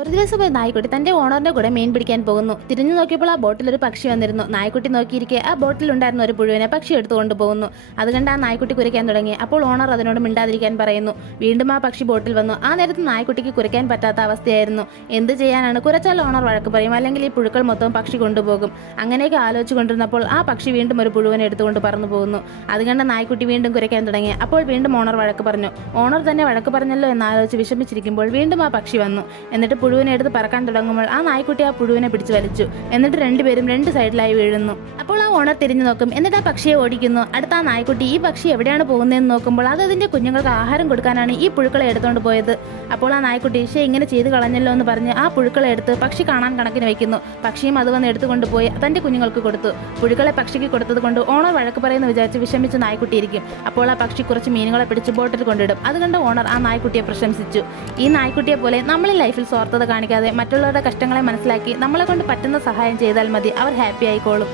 ഒരു ദിവസം ഒരു നായ്ക്കുട്ടി തന്റെ ഓണറിന്റെ കൂടെ മീൻ പിടിക്കാൻ പോകുന്നു. തിരിഞ്ഞു നോക്കിയപ്പോൾ ആ ബോട്ടിൽ ഒരു പക്ഷി വന്നിരുന്നു. നായ്ക്കുട്ടി നോക്കിയിരിക്കെ ആ ബോട്ടിൽ ഉണ്ടായിരുന്ന ഒരു പുഴുവിനെ പക്ഷി എടുത്തുകൊണ്ട് പോകുന്നു. അതുകണ്ട് ആ നായ്ക്കുട്ടി കുരയ്ക്കാൻ തുടങ്ങി. അപ്പോൾ ഓണർ അതിനോട് മിണ്ടാതിരിക്കാൻ പറയുന്നു. വീണ്ടും ആ പക്ഷി ബോട്ടിൽ വന്നു. ആ നേരത്ത് നായ്ക്കുട്ടിക്ക് കുരയ്ക്കാൻ പറ്റാത്ത അവസ്ഥയായിരുന്നു. എന്ത് ചെയ്യാനാണ്? കുരച്ചാൽ ഓണർ വഴക്ക് പറയും, അല്ലെങ്കിൽ ഈ പുഴുക്കൾ മൊത്തം പക്ഷി കൊണ്ടുപോകും. അങ്ങനെയൊക്കെ ആലോചിച്ചു കൊണ്ടിരുന്നപ്പോൾ ആ പക്ഷി വീണ്ടും ഒരു പുഴുവിനെ എടുത്തുകൊണ്ട് പറന്നു പോകുന്നു. അതുകണ്ട് നായ്ക്കുട്ടി വീണ്ടും കുരയ്ക്കാൻ തുടങ്ങി. അപ്പോൾ വീണ്ടും ഓണർ വഴക്ക് പറഞ്ഞു. ഓണർ തന്നെ വഴക്ക് പറഞ്ഞല്ലോ എന്നാലോചിച്ച് വിഷമിച്ചിരിക്കുമ്പോൾ വീണ്ടും ആ പക്ഷി വന്നു. എന്നിട്ട് പുഴുവിനെ എടുത്ത് പറക്കാൻ തുടങ്ങുമ്പോൾ ആ നായ്ക്കുട്ടി ആ പുഴുവിനെ പിടിച്ചു വലിച്ചു. എന്നിട്ട് രണ്ടുപേരും രണ്ട് സൈഡിലായി വീഴുന്നു. അപ്പോൾ ആ ഓണർ തിരിഞ്ഞു നോക്കും. എന്നിട്ട് ആ പക്ഷിയെ ഓടിക്കുന്നു. അടുത്ത ആ നായ്ക്കുട്ടി ഈ പക്ഷി എവിടെയാണ് പോകുന്നതെന്ന് നോക്കുമ്പോൾ അത് അതിന്റെ കുഞ്ഞുങ്ങൾക്ക് ആഹാരം കൊടുക്കാനാണ് ഈ പുഴുക്കളെ എടുത്തുകൊണ്ട് പോയത്. അപ്പോൾ ആ നായ്ക്കുട്ടി ഇങ്ങനെ ചെയ്ത് കളഞ്ഞല്ലോ എന്ന് പറഞ്ഞ് ആ പുഴുക്കളെ എടുത്ത് പക്ഷി കാണാൻ കണക്കിന് വെക്കുന്നു. പക്ഷിയും അത് വന്ന് എടുത്തുകൊണ്ട് പോയി തന്റെ കുഞ്ഞുങ്ങൾക്ക് കൊടുത്തു. പുഴുക്കളെ പക്ഷിക്ക് കൊടുത്തത് കൊണ്ട് ഓണർ വഴക്ക് പറയുന്ന വിചാരിച്ച് വിഷമിച്ച് നായ്ക്കുട്ടിയിരിക്കും. അപ്പോൾ ആ പക്ഷി കുറച്ച് മീനുകളെ പിടിച്ച് ബോട്ടിൽ കൊണ്ടിടും. അതുകൊണ്ട് ഓണർ ആ നായ്ക്കുട്ടിയെ പ്രശംസിച്ചു. ഈ നായ്ക്കുട്ടിയെ പോലെ നമ്മൾ ലൈഫിൽ സ്വാർത്ഥത കാണിക്കാതെ മറ്റുള്ളവരുടെ കഷ്ടങ്ങളെ മനസ്സിലാക്കി നമ്മളെ കൊണ്ട് പറ്റുന്ന സഹായം ചെയ്താൽ മതി, അവർ ഹാപ്പി ആയിക്കോളും.